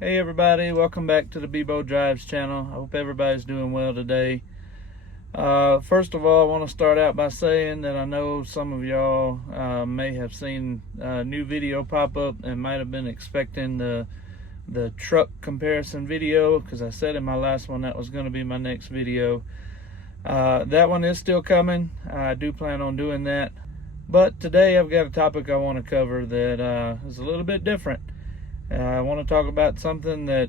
Hey everybody, welcome back to the Bebo Drives channel. I hope everybody's doing well today. First of all, I want to start out by saying that I know some of y'all may have seen a new video pop up and might have been expecting the truck comparison video, because I said in my last one that was going to be my next video. That one is still coming. I do plan on doing that. But today I've got a topic I want to cover that is a little bit different. I want to talk about something that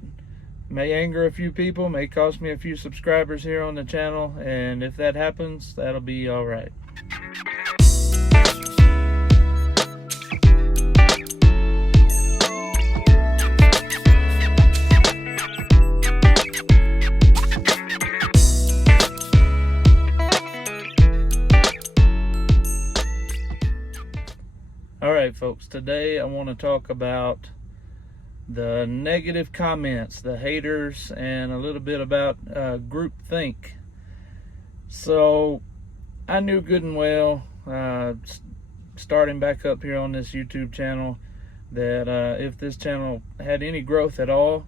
may anger a few people, may cost me a few subscribers here on the channel, and if that happens, that'll be all right. All right, folks, today I want to talk about the negative comments, the haters, and a little bit about groupthink. So I knew good and well, starting back up here on this YouTube channel, that if this channel had any growth at all,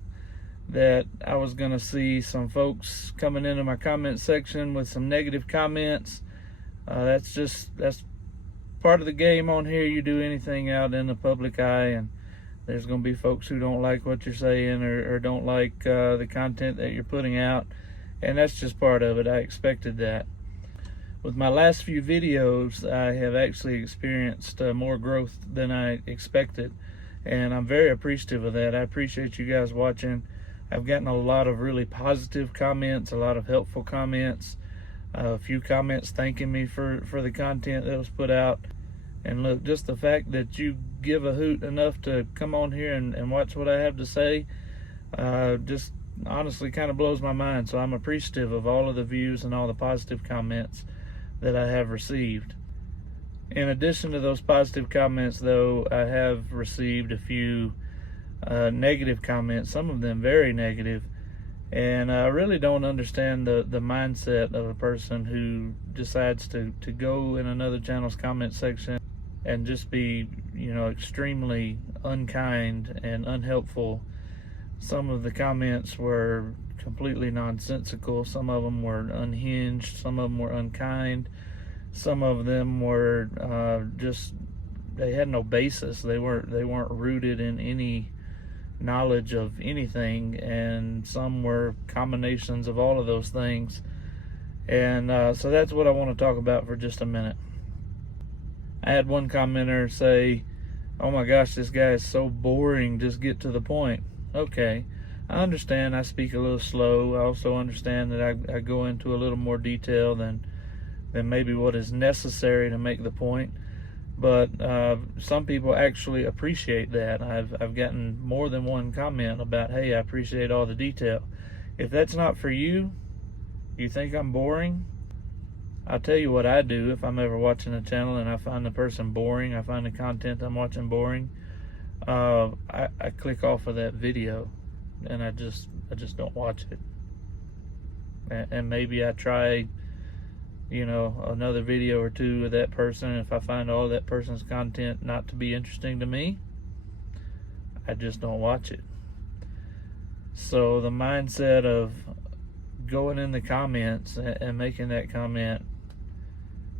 that I was going to see some folks coming into my comment section with some negative comments. That's part of the game on here. You do anything out in the public eye, and there's going to be folks who don't like what you're saying or don't like the content that you're putting out, and that's just part of it. I expected that. With my last few videos, I have actually experienced more growth than I expected, and I'm very appreciative of that. I appreciate you guys watching. I've gotten a lot of really positive comments, a lot of helpful comments, a few comments thanking me for the content that was put out. And look, just the fact that you give a hoot enough to come on here and watch what I have to say, just honestly kind of blows my mind. So I'm appreciative of all of the views and all the positive comments that I have received. In addition to those positive comments, though, I have received a few negative comments, some of them very negative. And I really don't understand the mindset of a person who decides to go in another channel's comment section and just be, extremely unkind and unhelpful. Some of the comments were completely nonsensical. Some of them were unhinged. Some of them were unkind. Some of them were they had no basis. They weren't rooted in any knowledge of anything, and some were combinations of all of those things. And so that's what I want to talk about for just a minute. I had one commenter say, "Oh my gosh, this guy is so boring, just get to the point." Okay, I understand I speak a little slow. I also understand that I go into a little more detail than maybe what is necessary to make the point. But some people actually appreciate that. I've gotten more than one comment about, "Hey, I appreciate all the detail." If that's not for you, you think I'm boring? I'll tell you what I do if I'm ever watching a channel and I find the person boring, I find the content I'm watching boring, I click off of that video and I just don't watch it. And maybe I try another video or two with that person. If I find all of that person's content not to be interesting to me, I just don't watch it. So the mindset of going in the comments and making that comment,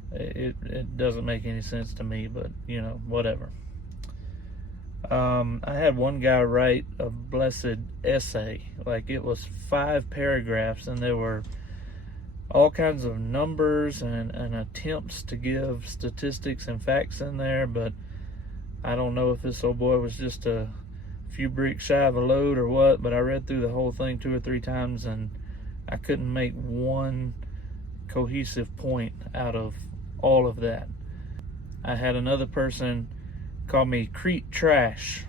it doesn't make any sense to me, but whatever. I had one guy write a blessed essay, like it was 5 paragraphs, and there were all kinds of numbers and attempts to give statistics and facts in there, but I don't know if this old boy was just a few bricks shy of a load or what, but I read through the whole thing 2 or 3 times and I couldn't make one cohesive point out of all of that. I had another person call me Crete trash.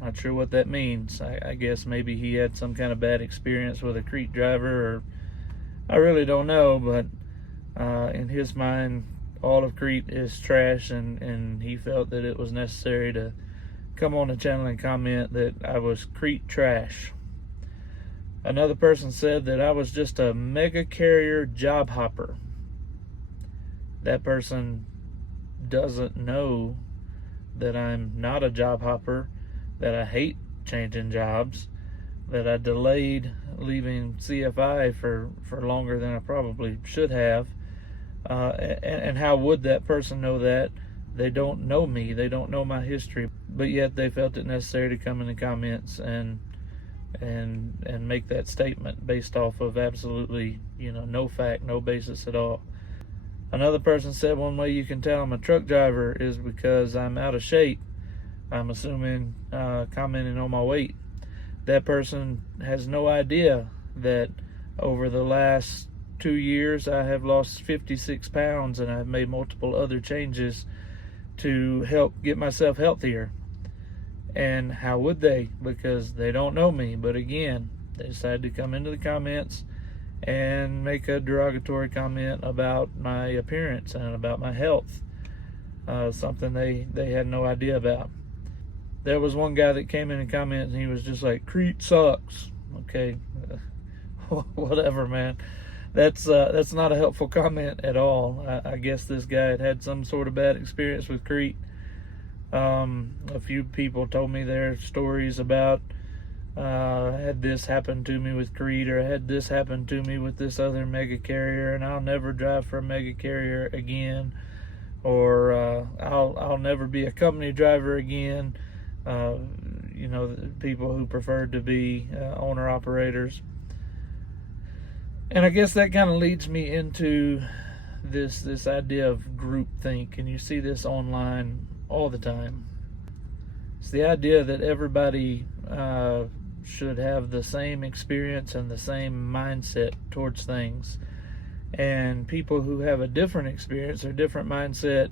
Not sure what that means. I guess maybe he had some kind of bad experience with a Crete driver, or I really don't know, but in his mind, all of Crete is trash, and he felt that it was necessary to come on the channel and comment that I was Crete trash. Another person said that I was just a mega carrier job hopper. That person doesn't know that I'm not a job hopper, that I hate changing jobs, that I delayed leaving CFI for longer than I probably should have. And how would that person know that? They don't know me, they don't know my history, but yet they felt it necessary to come in the comments and make that statement based off of absolutely, no fact, no basis at all. Another person said one way you can tell I'm a truck driver is because I'm out of shape. I'm assuming commenting on my weight. That person has no idea that over the last 2 years I have lost 56 pounds and I've made multiple other changes to help get myself healthier. And how would they? Because they don't know me. But again, they decided to come into the comments and make a derogatory comment about my appearance and about my health, something they had no idea about. There was one guy that came in the comments and he was just like, "Crete sucks." Okay, whatever, man. That's not a helpful comment at all. I guess this guy had some sort of bad experience with Crete. A few people told me their stories about had this happen to me with Crete, or had this happen to me with this other mega carrier, and I'll never drive for a mega carrier again, or I'll never be a company driver again. People who preferred to be owner operators. And I guess that kind of leads me into this idea of groupthink, and you see this online all the time. It's the idea that everybody should have the same experience and the same mindset towards things, and people who have a different experience or different mindset,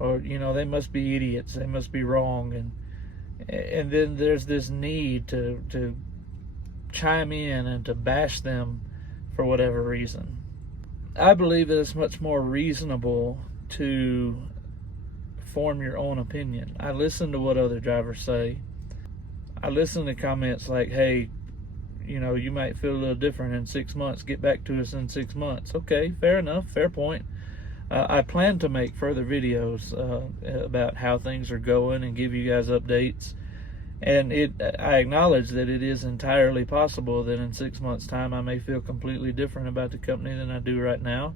or they must be idiots, they must be wrong, and then there's this need to chime in and to bash them for whatever reason. I believe that it's much more reasonable to form your own opinion. I listen to what other drivers say. I listen to comments like, "Hey, you might feel a little different in 6 months. Get back to us in 6 months." Okay, fair enough, fair point. I plan to make further videos about how things are going and give you guys updates. And I acknowledge that it is entirely possible that in 6 months' time I may feel completely different about the company than I do right now.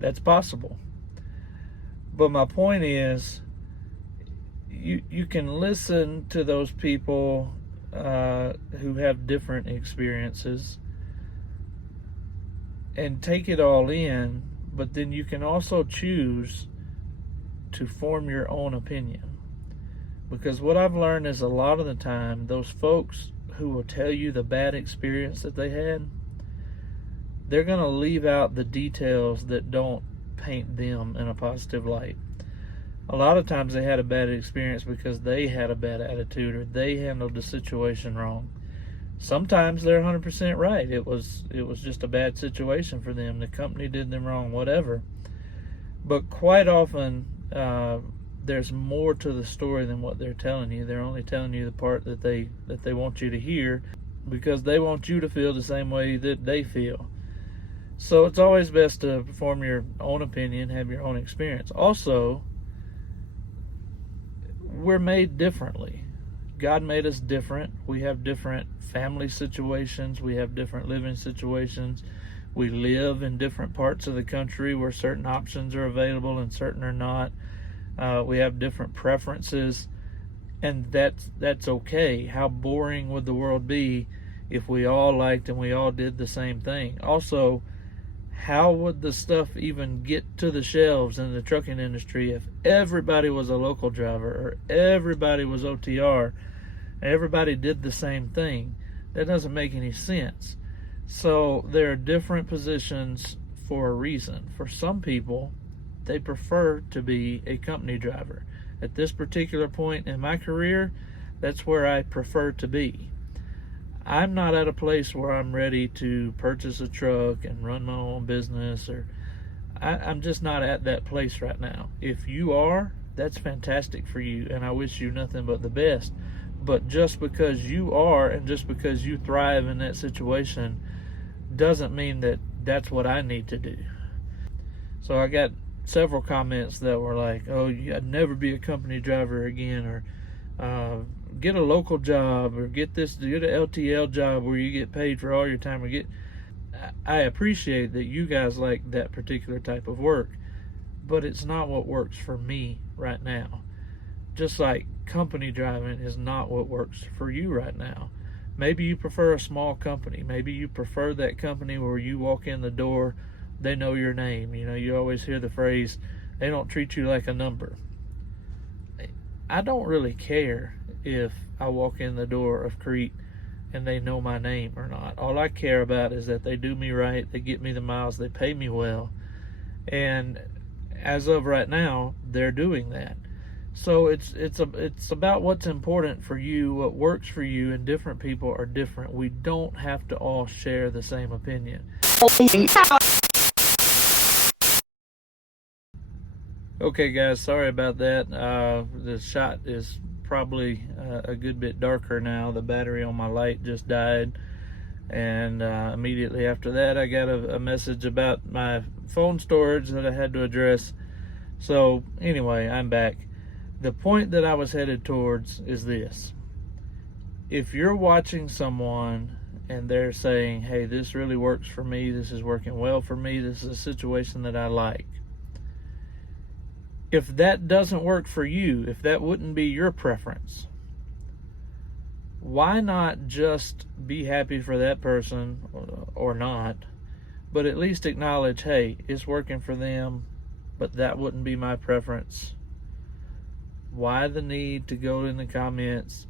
That's possible. But my point is, you can listen to those people who have different experiences and take it all in, but then you can also choose to form your own opinion. Because what I've learned is a lot of the time, those folks who will tell you the bad experience that they had, they're going to leave out the details that don't paint them in a positive light. A lot of times they had a bad experience because they had a bad attitude or they handled the situation wrong. Sometimes they're 100% right. It was just a bad situation for them. The company did them wrong, whatever. But quite often, there's more to the story than what they're telling you. They're only telling you the part that they want you to hear, because they want you to feel the same way that they feel. So it's always best to form your own opinion, have your own experience. Also, we're made differently. God made us different. We have different family situations. We have different living situations. We live in different parts of the country where certain options are available and certain are not. We have different preferences, and that's okay. How boring would the world be if we all liked and we all did the same thing? Also, how would the stuff even get to the shelves in the trucking industry if everybody was a local driver or everybody was OTR, everybody did the same thing? That doesn't make any sense. So there are different positions for a reason. For some people, they prefer to be a company driver. At this particular point in my career, that's where I prefer to be. I'm not at a place where I'm ready to purchase a truck and run my own business, or I'm just not at that place right now. If you are, that's fantastic for you, and I wish you nothing but the best. But just because you are, and just because you thrive in that situation, doesn't mean that that's what I need to do. So I got several comments that were like, "Oh, I'd never be a company driver again," or get a local job, or get an LTL job where you get paid for all your time, or I appreciate that you guys like that particular type of work, but it's not what works for me right now. Just like company driving is not what works for you right now. Maybe you prefer a small company. Maybe you prefer that company where you walk in the door, they know your name. You know, you always hear the phrase, they don't treat you like a number. I don't really care if I walk in the door of Crete and they know my name or not. All I care about is that they do me right, they get me the miles, they pay me well. And as of right now, they're doing that. So it's about what's important for you, what works for you, and different people are different. We don't have to all share the same opinion. Okay guys, sorry about that. The shot is probably a good bit darker now. The battery on my light just died, and immediately after that I got a message about my phone storage that I had to address. So anyway, I'm back. The point that I was headed towards is this. If you're watching someone and they're saying, hey, this really works for me, this is working well for me, this is a situation that I like. If that doesn't work for you, if that wouldn't be your preference, why not just be happy for that person, or not, but at least acknowledge, hey, it's working for them, but that wouldn't be my preference. Why the need to go in the comments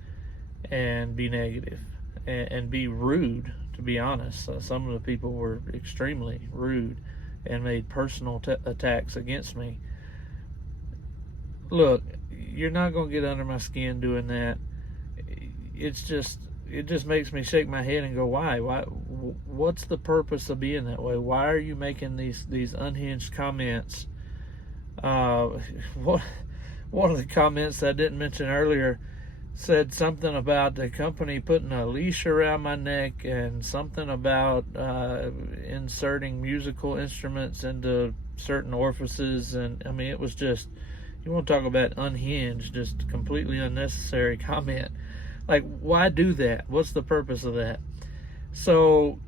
and be negative and be rude, to be honest? Some of the people were extremely rude and made personal attacks against me. Look, you're not going to get under my skin doing that. It just makes me shake my head and go, why? What's the purpose of being that way? Why are you making these unhinged comments? One of the comments I didn't mention earlier said something about the company putting a leash around my neck, and something about inserting musical instruments into certain orifices. And I mean, it was just, you want to talk about unhinged, just completely unnecessary comment. Like, why do that? What's the purpose of that? So,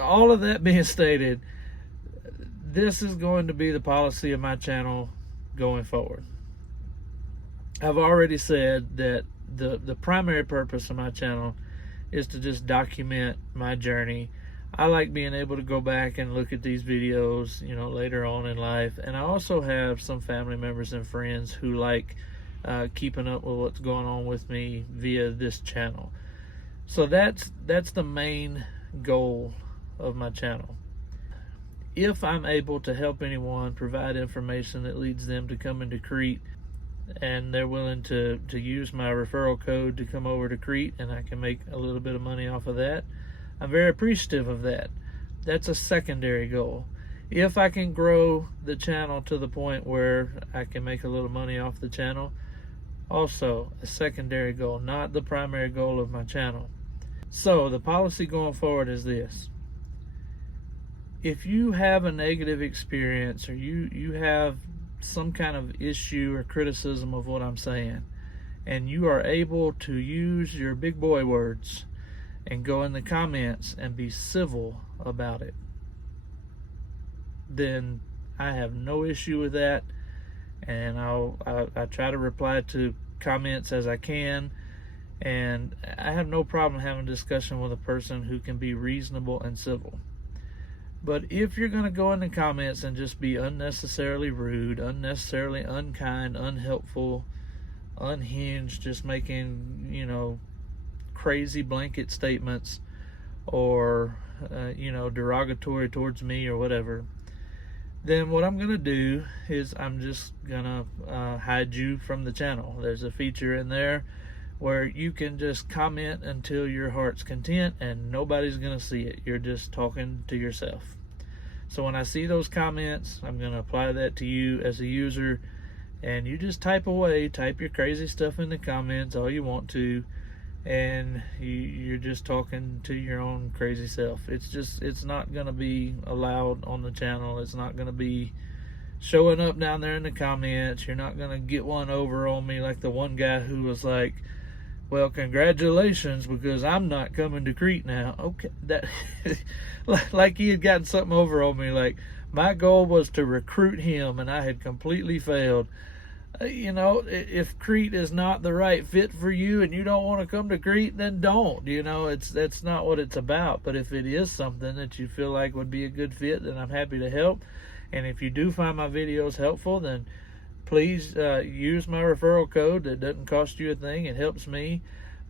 all of that being stated, this is going to be the policy of my channel going forward. I've already said that the primary purpose of my channel is to just document my journey. I like being able to go back and look at these videos, you know, later on in life. And I also have some family members and friends who like keeping up with what's going on with me via this channel. So that's the main goal of my channel. If I'm able to help anyone, provide information that leads them to come into Crete, and they're willing to use my referral code to come over to Crete, and I can make a little bit of money off of that, I'm very appreciative of that. That's a secondary goal. If I can grow the channel to the point where I can make a little money off the channel, also a secondary goal, not the primary goal of my channel. So the policy going forward is this. If you have a negative experience, or you have some kind of issue or criticism of what I'm saying, and you are able to use your big boy words and go in the comments and be civil about it, then I have no issue with that, and I try to reply to comments as I can, and I have no problem having a discussion with a person who can be reasonable and civil. But if you're going to go in the comments and just be unnecessarily rude, unnecessarily unkind, unhelpful, unhinged, just making, you know, crazy blanket statements, or, you know, derogatory towards me or whatever, then what I'm going to do is I'm just going to hide you from the channel. There's a feature in there where you can just comment until your heart's content and nobody's going to see it. You're just talking to yourself. So when I see those comments, I'm going to apply that to you as a user, and you just type away, type your crazy stuff in the comments all you want to, and you're just talking to your own crazy self. It's not going to be allowed on the channel. It's not going to be showing up down there in the comments. You're not going to get one over on me like the one guy who was like, Well, congratulations, because I'm not coming to Crete now. Okay, that like he had gotten something over on me. Like, my goal was to recruit him, and I had completely failed. You know, if Crete is not the right fit for you and you don't want to come to Crete, then don't. You know, that's not what it's about. But if it is something that you feel like would be a good fit, then I'm happy to help. And if you do find my videos helpful, then please use my referral code. It doesn't cost you a thing. It helps me.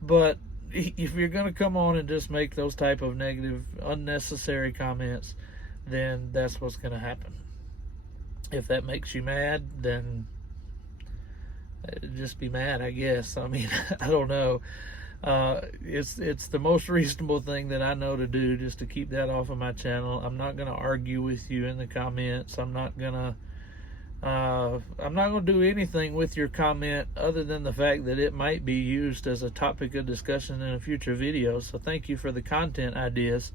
But if you're going to come on and just make those type of negative, unnecessary comments, then that's what's going to happen. If that makes you mad, then just be mad, I guess. I mean, I don't know. It's the most reasonable thing that I know to do, just to keep that off of my channel. I'm not going to argue with you in the comments. I'm not gonna do anything with your comment other than the fact that it might be used as a topic of discussion in a future video. So thank you for the content ideas.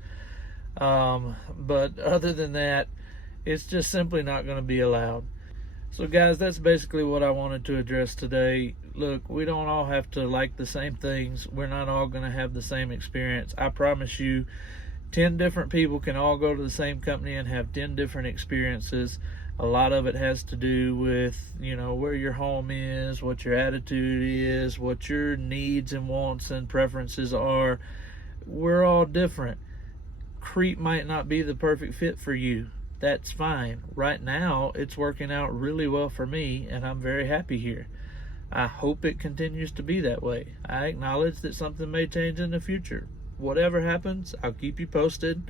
But other than that, it's just simply not going to be allowed. So guys, that's basically what I wanted to address today. Look, we don't all have to like the same things. We're not all going to have the same experience. I promise you, 10 different people can all go to the same company and have 10 different experiences. A lot of it has to do with, you know, where your home is, what your attitude is, what your needs and wants and preferences are. We're all different. Crete might not be the perfect fit for you. That's fine. Right now, it's working out really well for me, and I'm very happy here. I hope it continues to be that way. I acknowledge that something may change in the future. Whatever happens, I'll keep you posted.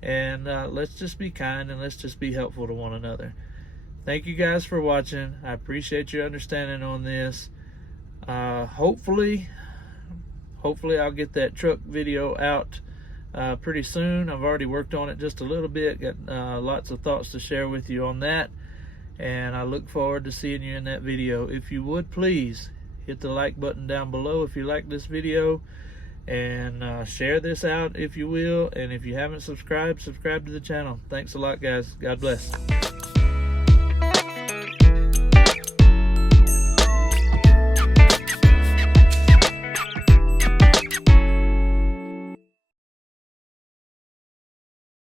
And let's just be kind, and let's just be helpful to one another. Thank you guys for watching. I appreciate your understanding on this. Hopefully I'll get that truck video out pretty soon. I've already worked on it just a little bit. Got lots of thoughts to share with you on that. And I look forward to seeing you in that video. If you would, please hit the like button down below if you like this video. And share this out if you will. And if you haven't subscribed, subscribe to the channel. Thanks a lot, guys. God bless.